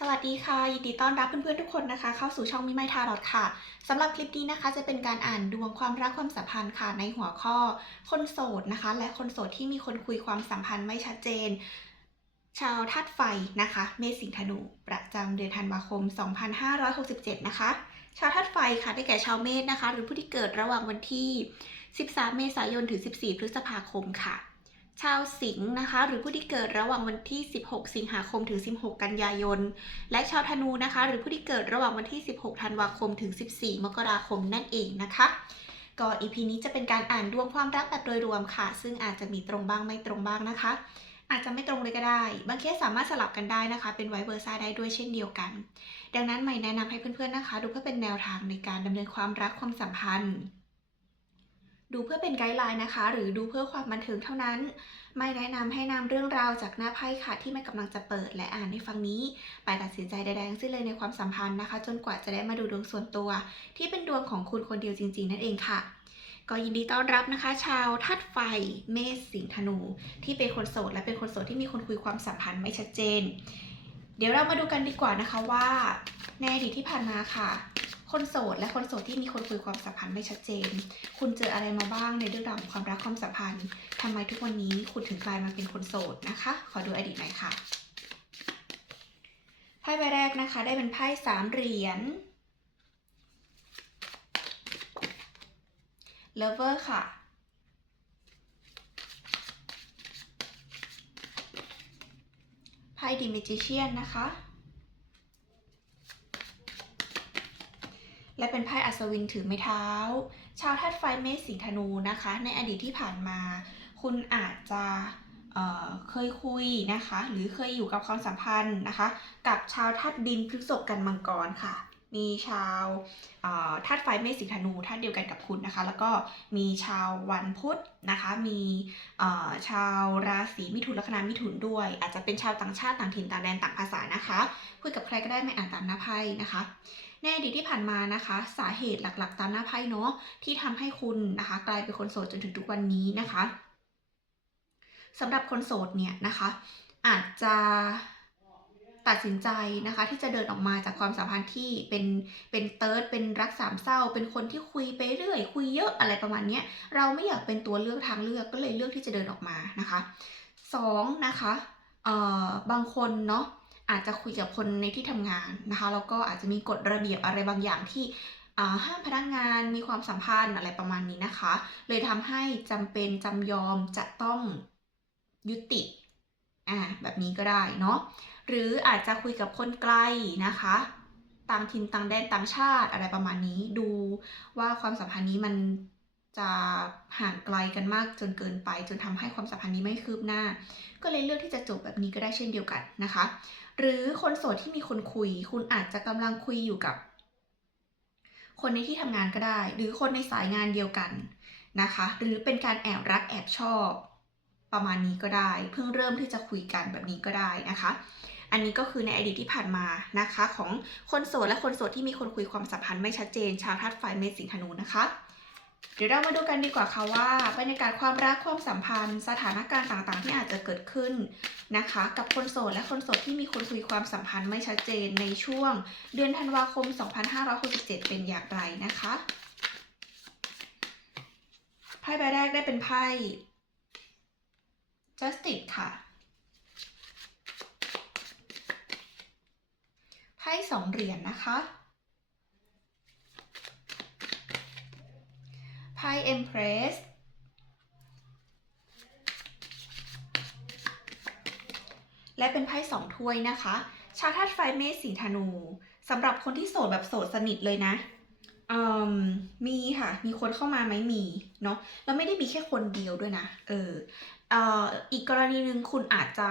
สวัสดีค่ะ ยินดีต้อนรับเพื่อนๆทุกคนนะคะ เข้าสู่ช่องมิไมทารอดค่ะสำหรับคลิปนี้นะคะ จะเป็นการอ่านดวงความรักความสัมพันธ์ค่ะในหัวข้อ คนโสดนะคะ และคนโสดที่มีคนคุยความสัมพันธ์ไม่ชัดเจน ชาวธาตุไฟนะคะ เมษสิงห์ธนูประจำเดือนธันวาคม 2567 นะคะ ชาวธาตุไฟค่ะได้แก่ชาวเมษนะคะ หรือผู้ที่เกิดระหว่างวันที่ 13 เมษายนถึง 14 พฤษภาคมค่ะ ชาวสิงห์นะคะ หรือผู้ที่เกิดระหว่างวันที่ 16 สิงหาคมถึง 16 กันยายน และชาวธนูนะคะ หรือผู้ที่เกิดระหว่างวันที่ 16 ธันวาคมถึง 14 มกราคมนั่นเองนะคะก็อีพีนี้จะเป็นการอ่านดวงความรักแบบโดยรวมค่ะ ซึ่งอาจจะมีตรงบ้างไม่ตรงบ้างนะคะ อาจจะไม่ตรงเลยก็ได้ บางเคสสามารถสลับกันได้นะคะ เป็นไวเวอร์ซ่าได้ด้วยเช่นเดียวกัน ดังนั้นใหม่แนะนำให้เพื่อนๆนะคะ ดูเพื่อเป็นแนวทางในการดำเนินความรักความสัมพันธ์ ดูเพื่อเป็นไกด์ไลน์นะคะ หรือดูเพื่อความบันเทิงเท่านั้น ไม่แนะนำให้นำเรื่องราวจากหน้าไพ่ค่ะ ที่ไม่กำลังจะเปิดและอ่านในฟังนี้ ไปตัดสินใจใดๆทั้งสิ้นเลยในความสัมพันธ์นะคะ จนกว่าจะได้มาดูดวงส่วนตัว ที่เป็นดวงของคุณคนเดียวจริง ๆ นั่นเองค่ะ ก็ยินดีต้อนรับนะคะ ชาวธาตุไฟเมษสิงห์ธนู ที่เป็นคนโสดและเป็นคนโสดที่มีคนคุยความสัมพันธ์ไม่ชัดเจน เดี๋ยวเรามาดูกันดีกว่านะคะว่า ในอดีตที่ผ่านมาค่ะ คนโสดและคนโสดที่มีคนคุยความสัมพันธ์ไม่ชัดเจน คุณเจออะไรมาบ้างในเรื่องราวของความรักความสัมพันธ์ทำไมทุกวันนี้คุณถึงกลายมาเป็นคนโสดนะคะ ขอดูอดีตหน่อยค่ะ ไพ่ใบแรกนะคะ ได้เป็นไพ่สามเหรียญ lover ค่ะไพ่ the magician นะคะ และเป็นไพ่อัศวินถือไม้เท้า ชาวธาตุไฟเมษสิงห์ธนูนะคะ ในอดีตที่ผ่านมา คุณอาจจะเเคยคุยนะคะ หรือเคยอยู่กับความสัมพันธ์นะคะ กับชาวธาตุดินพฤกษกันมังกรค่ะ มีชาวธาตุไฟเมษสิงห์ธนูธาตุเดียวกันกับคุณนะคะ แล้วก็มีชาววันพุธนะคะ มีชาวราศีมิถุนลัคนามิถุนด้วย อาจจะเป็นชาวต่างชาติต่างถิ่นต่างแดนต่างภาษานะคะ คุยกับใครก็ได้ไม่อ่านตามหน้าไพ่นะคะ ในอดีตที่ผ่านมานะคะ สาเหตุหลักๆ ตามหน้าไพ่เนาะที่ทำให้คุณนะคะ กลายเป็นคนโสดจนถึงทุกวันนี้นะคะสำหรับคนโสดเนี่ยนะคะ อาจจะตัดสินใจนะคะที่จะเดินออกมาจากความสัมพันธ์ที่เป็นเป็นเติร์ดเป็นรักสามเศร้า เป็นคนที่คุยไปเรื่อย คุยเยอะอะไรประมาณเนี้ยเราไม่อยากเป็นตัวเลือกทางเลือกก็เลยเลือกที่จะเดินออกมานะคะสองนะคะเอ่อบางคนเนาะ อาจจะคุยกับคนในที่ทำงานนะคะแล้วก็อาจจะมีกฎระเบียบอะไรบางอย่างที่ห้ามพนักงานมีความสัมพันธ์อะไรประมาณนี้นะคะ เลยทำให้จำเป็นจำยอมจะต้องยุติอ่าแบบนี้ก็ได้เนาะหรืออาจจะคุยกับคนไกลนะคะต่างถิ่นต่างแดนต่างชาติอะไรประมาณนี้ดูว่าความสัมพันธ์นี้มันจะห่างไกลกันมากจนเกินไป จนทำให้ความสัมพันธ์นี้ไม่คืบหน้า ก็เลยเลือกที่จะจบแบบนี้ก็ได้เช่นเดียวกันนะคะ หรือคนโสดที่มีคนคุย คุณอาจจะกำลังคุยอยู่กับ คนในที่ทำงานก็ได้ หรือคนในสายงานเดียวกันนะคะ หรือเป็นการแอบรักแอบชอบ ประมาณนี้ก็ได้ เพิ่งเริ่มที่จะคุยกันแบบนี้ก็ได้นะคะ อันนี้ก็คือในอดีตที่ผ่านมานะคะ ของคนโสดและคนโสดที่มีคนคุยความสัมพันธ์ไม่ชัดเจน ชาวธาตุไฟเมษสิงห์ธนูนะคะ เดี๋ยวเรามาดูกันดีกว่าค่ะว่าบรรยากาศความรักความสัมพันธ์ สถานการณ์ต่างๆ ที่อาจจะเกิดขึ้นนะคะ กับคนโสดและคนโสดที่มีคนคุยความสัมพันธ์ไม่ชัดเจนในช่วง เดือนธันวาคม 2567 เป็นอย่างไรนะคะไพ่ใบแรกได้เป็นไพ่ justice ค่ะไพ่สองเหรียญนะคะ ไพ่ press และเป็นไพ่สองถ้วยนะคะ ชาวธาตุไฟเมษสิงธนูสำหรับคนที่โสดแบบโสดสนิทเลยนะมมีค่ะ มีคนเข้ามาไหมมีเนาะแล้วไม่ได้มีแค่คนเดียวด้วยนะ เออเอ่ออีกกรณีหนึ่งคุณอาจจะ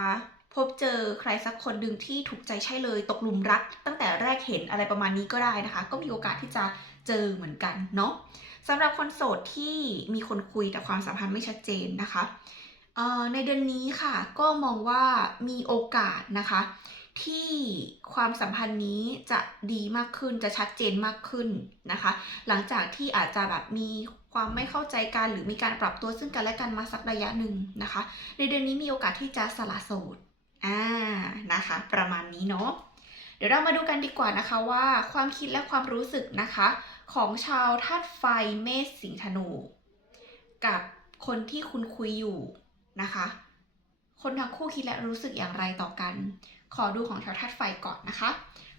พบเจอใครสักคนหนึ่งที่ถูกใจใช่เลย ตกหลุมรัก ตั้งแต่แรกเห็นอะไรประมาณนี้ก็ได้นะคะ ก็มีโอกาสที่จะเจอเหมือนกันเนาะ สำหรับคนโสดที่มีคนคุยแต่ความสัมพันธ์ไม่ชัดเจนนะคะเอ่อในเดือนนี้ค่ะก็มองว่ามีโอกาสนะคะ ที่ความสัมพันธ์นี้จะดีมากขึ้นจะชัดเจนมากขึ้นนะคะ หลังจากที่อาจจะแบบมีความไม่เข้าใจกันหรือมีการปรับตัวซึ่งกันและกันมาสักระยะหนึ่งนะคะ ในเดือนนี้มีโอกาสที่จะสละโสดอ่านะคะ ประมาณนี้เนาะเดี๋ยวเรามาดูกันดีกว่านะคะว่าความคิดและความรู้สึกนะคะ ของชาวธาตุไฟเมษสิงห์ธนู กับคนที่คุณคุยอยู่นะคะ คนทั้งคู่คิดและรู้สึกอย่างไรต่อกัน ขอดูของชาวธาตุไฟก่อนนะคะ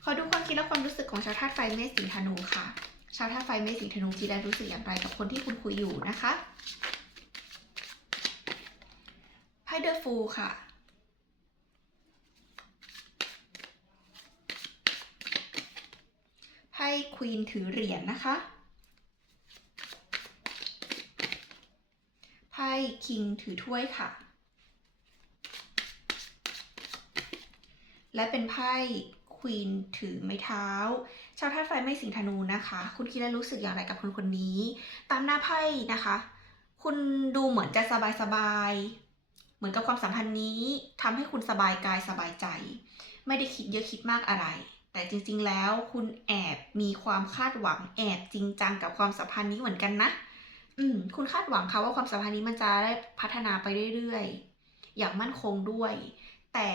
ขอดูความคิดและความรู้สึกของชาวธาตุไฟเมษสิงห์ธนูค่ะ ชาวธาตุไฟเมษสิงห์ธนูคิดและรู้สึกอย่างไรกับคนที่คุณคุยอยู่นะคะไพ่เดอะฟูลค่ะ ไพ่ควีนถือเหรียญนะคะ ไพ่คิงถือถ้วยค่ะ และเป็นไพ่ควีนถือไม้เท้า ชาวธาตุไฟไม่สิงธนูนะคะ คุณคิดและรู้สึกอย่างไรกับคนคนนี้ ตามหน้าไพ่นะคะ คุณดูเหมือนจะสบายสบายเหมือนกับความสัมพันธ์นี้ทำให้คุณสบายกายสบายใจ ไม่ได้คิดเยอะคิดมากอะไร แต่จริงๆแล้วคุณแอบมีความคาดหวังแอบจริงจังกับความสัมพันธ์นี้เหมือนกันนะ อืม คุณคาดหวังค่ะว่าความสัมพันธ์นี้มันจะได้พัฒนาไปเรื่อยๆ อย่างมั่นคงด้วย แต่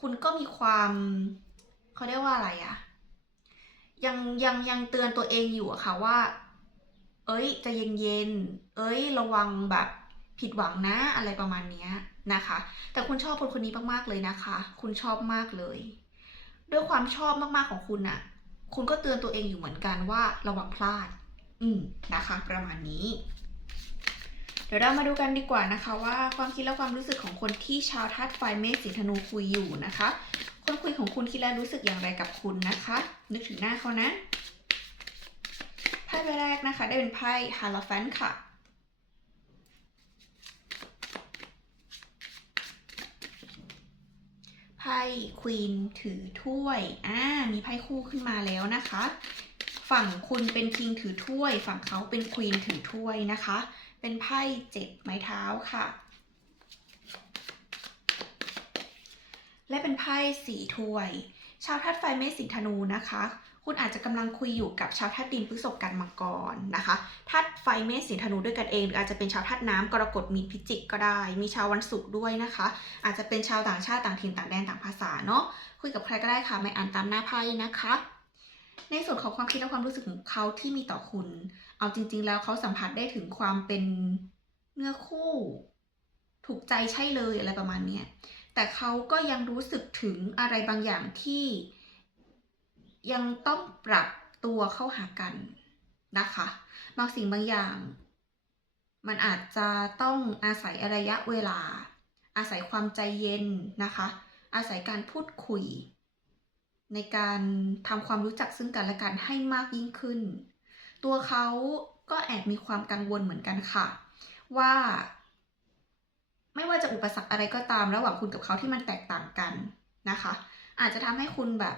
คุณก็มีความเขาเรียกว่าอะไรอะยังยังยังเตือนตัวเองอยู่อะค่ะว่า เอ้ยจะเย็นๆเอ้ย ระวังแบบผิดหวังนะอะไรประมาณเนี้ยนะคะ แต่คุณชอบคนคนนี้มากๆเลยนะคะ คุณชอบมากเลย ด้วยความชอบมากๆของคุณน่ะ คุณก็เตือนตัวเองอยู่เหมือนกันว่าระวังพลาด อืมนะคะ ประมาณนี้ เดี๋ยวเรามาดูกันดีกว่านะคะ ว่าความคิดและความรู้สึกของคนที่ชาวธาตุไฟเมษสิงธนูคุยอยู่นะคะ คนคุยของคุณคิดและรู้สึกอย่างไรกับคุณนะคะ นึกถึงหน้าเขานะไพ่ใบแรกนะคะ ได้เป็นไพ่ฮา l ลแฟนค่ะ ไพ่ควีนถือถ้วย อ่า มีไพ่คู่ขึ้นมาแล้วนะคะ ฝั่งคุณเป็นคิงถือถ้วย ฝั่งเขาเป็นควีนถือถ้วยนะคะ เป็นไพ่เจ็บไม้เท้าค่ะ และเป็นไพ่สีถ้วย ชาวธาตุไฟเมษสิงห์ธนูนะคะ คุณอาจจะกำลังคุยอยู่กับชาวธาตุดินพฤษภกันมังกรนะคะธาตุไฟเมษสิงธนูด้วยกันเอง หรืออาจจะเป็นชาวธาตุน้ำกรกฎมีนพิจิกก็ได้ มีชาววันศุกร์ด้วยนะคะ อาจจะเป็นชาวต่างชาติต่างถิ่นต่างแดนต่างภาษาเนาะคุยกับใครก็ได้ค่ะไม่อ่านตามหน้าไพ่นะคะ ในส่วนของความคิดและความรู้สึกของเขาที่มีต่อคุณ เอาจริง ๆ แล้วเขาสัมผัสได้ถึงความเป็นเนื้อคู่ ถูกใจใช่เลยอะไรประมาณเนี้ยแต่เขาก็ยังรู้สึกถึงอะไรบางอย่างที่ ยังต้องปรับตัวเข้าหากันนะคะ บางสิ่งบางอย่าง มันอาจจะต้องอาศัยระยะเวลา อาศัยความใจเย็นนะคะ อาศัยการพูดคุย ในการทำความรู้จักซึ่งกันและกันให้มากยิ่งขึ้น ตัวเขาก็แอบมีความกังวลเหมือนกันค่ะ ว่า ไม่ว่าจะอุปสรรคอะไรก็ตามระหว่างคุณกับเขาที่มันแตกต่างกันนะคะ อาจจะทำให้คุณแบบ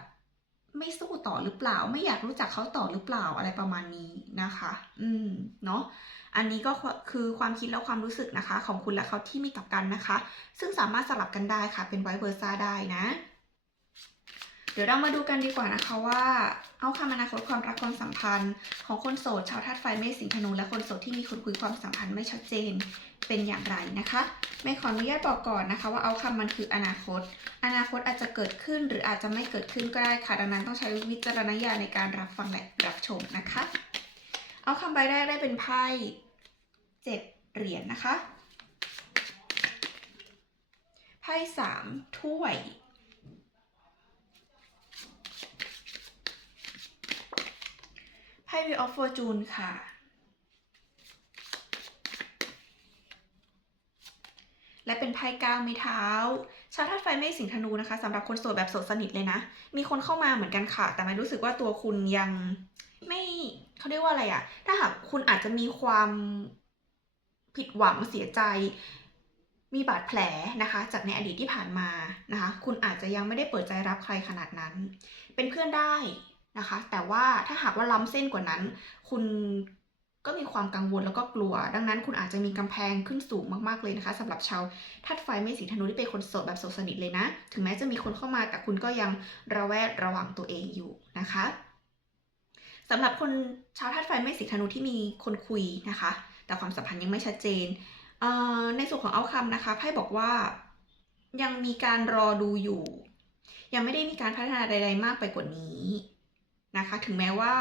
ไม่สู้ต่อหรือเปล่า ไม่อยากรู้จักเขาต่อหรือเปล่าอะไรประมาณนี้นะคะ อืมเนาะอันนี้ก็คือความคิดและความรู้สึกนะคะ ของคุณและเขาที่มีต่อกันนะคะ ซึ่งสามารถสลับกันได้ค่ะเป็นไวเวอร์ซ่าได้นะ เดี๋ยวเรามาดูกันดีกว่านะคะว่า เอาคำอนาคตความรักความสัมพันธ์ ของคนโสดชาวธาตุไฟเมษสิงห์ธนูและคนโสดที่มีคนคุยความสัมพันธ์ไม่ชัดเจนเป็นอย่างไรนะคะไม่ขออนุญาตบอกก่อนนะคะ ว่าเอาคำมันคืออนาคต อนาคตอาจจะเกิดขึ้นหรืออาจจะไม่เกิดขึ้นก็ได้ค่ะ ดังนั้นต้องใช้วิจารณญาณในการรับฟังและรับชมนะคะ เอาคำใบแรกได้เป็นไพ่เจ็ดเหรียญนนะคะไพ่สามถ้วย ไพ่ Wheel of Fortune ค่ะ และเป็นไพ่ก้าวม้เท้า ชาวธาตุไฟไม่สิงธนูนะคะสำหรับคนโสดแบบโสดสนิทเลยนะ มีคนเข้ามาเหมือนกันค่ะ แต่ไม่รู้สึกว่าตัวคุณยังไม่เขาเรียกว่าอะไรอะถ้าหากคุณอาจจะมีความผิดหวังเสียใจ มีบาดแผลนะคะ จากในอดีตที่ผ่านมานะคะ คุณอาจจะยังไม่ได้เปิดใจรับใครขนาดนั้น เป็นเพื่อนได้ นะคะ แต่ว่าถ้าหากว่าล้ำเส้นกว่านั้น คุณก็มีความกังวลแล้วก็กลัว ดังนั้นคุณอาจจะมีกำแพงขึ้นสูงมากๆเลยนะคะสำหรับชาวธาตุไฟไม่สีธนูที่เป็นคนโสดแบบโสดสนิทเลยนะ ถึงแม้จะมีคนเข้ามาแต่คุณก็ยังระแวดระวังตัวเองอยู่นะคะสำหรับคนชาวธาตุไฟไม่สีธนูที่มีคนคุยนะคะ แต่ความสัมพันธ์ยังไม่ชัดเจนในส่วนของเอาคำนะคะไพ่บอกว่ายังมีการรอดูอยู่ ยังไม่ได้มีการพัฒนาใด ๆ มากไปกว่านี้ นะคะ ถึงแม้ว่า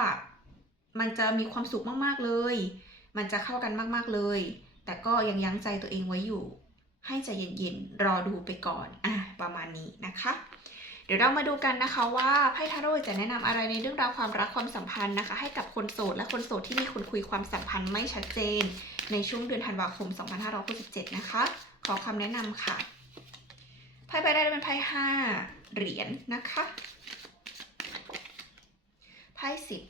มันจะมีความสุขมากๆเลย มันจะเข้ากันมากๆเลย แต่ก็ยังยั้งใจตัวเองไว้อยู่ ให้ใจเย็นๆ รอดูไปก่อน อะ ประมาณนี้นะคะ เดี๋ยวเรามาดูกันนะคะว่าไพ่ทาโร่จะแนะนำอะไรในเรื่องราวความรักความสัมพันธ์นะคะ ให้กับคนโสดและคนโสดที่มีคนคุยความสัมพันธ์ไม่ชัดเจน ในช่วงเดือนธันวาคม 2567 นะคะ ขอคำแนะนำค่ะ ไพ่ใบแรกเป็นไพ่ห้าเหรียญนะคะ พ่สิบ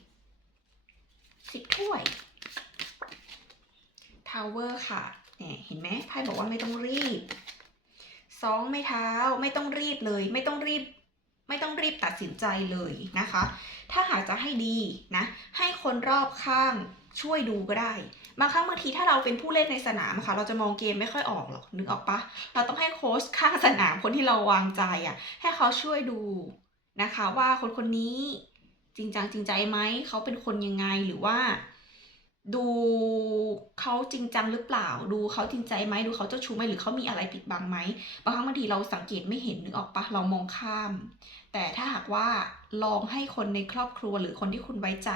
สิบถ้วยทาวเวอร์ค่ะเนี่ยเห็นไหมไพ่บอกว่าไม่ต้องรีบสองไม่เท้าไม่ต้องรีบเลย ไม่ต้องรีบ ไม่ต้องรีบตัดสินใจเลยนะคะ ถ้าหากจะให้ดีนะ ให้คนรอบข้างช่วยดูก็ได้บางครั้งบางทีถ้าเราเป็นผู้เล่นในสนามค่ะ เราจะมองเกมไม่ค่อยออกหรอกนึกออกปะเราต้องให้โค้ชข้างสนามคนที่เราวางใจอะ่ะให้เขาช่วยดูนะคะ ว่าคนคนนี้ จริงจังจริงใจไหมเขาเป็นคนยังไงหรือว่า ดูเขาจริงจังหรือเปล่า ดูเขาจริงใจไหมดูเขาเจ้าชู้ไหมหรือเขามีอะไรปิดบังไหมบางครั้งบางทีเราสังเกตไม่เห็นนึกออกปะเรามองข้าม แต่ถ้าหากว่าลองให้คนในครอบครัวหรือคนที่คุณไว้ใจ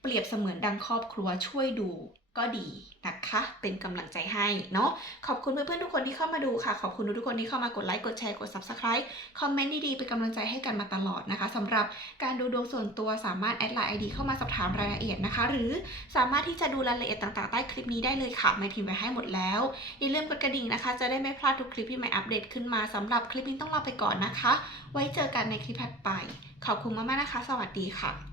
เปรียบเสมือนดังครอบครัวช่วยดู ก็ดีนะคะ เป็นกำลังใจให้เนาะ ขอบคุณเพื่อนๆทุกคนที่เข้ามาดูค่ะ ขอบคุณทุกคนที่เข้ามากดไลค์ กดแชร์ กด subscribe คอมเมนต์ดีๆ เป็นกำลังใจให้กันมาตลอดนะคะสำหรับการดูดวงส่วนตัวสามารถแอดไลน์ไอดีเข้ามาสอบถามรายละเอียดนะคะ หรือสามารถที่จะดูรายละเอียดต่างๆ ใต้คลิปนี้ได้เลยค่ะ ไม่พิมพ์ไว้ให้หมดแล้ว อย่าลืมกดกระดิ่งนะคะ จะได้ไม่พลาดทุกคลิปที่ใหม่อัปเดตขึ้นมาสำหรับคลิปนี้ต้องลาไปก่อนนะคะ ไว้เจอกันในคลิปถัดไป ขอบคุณมากๆนะคะ สวัสดีค่ะ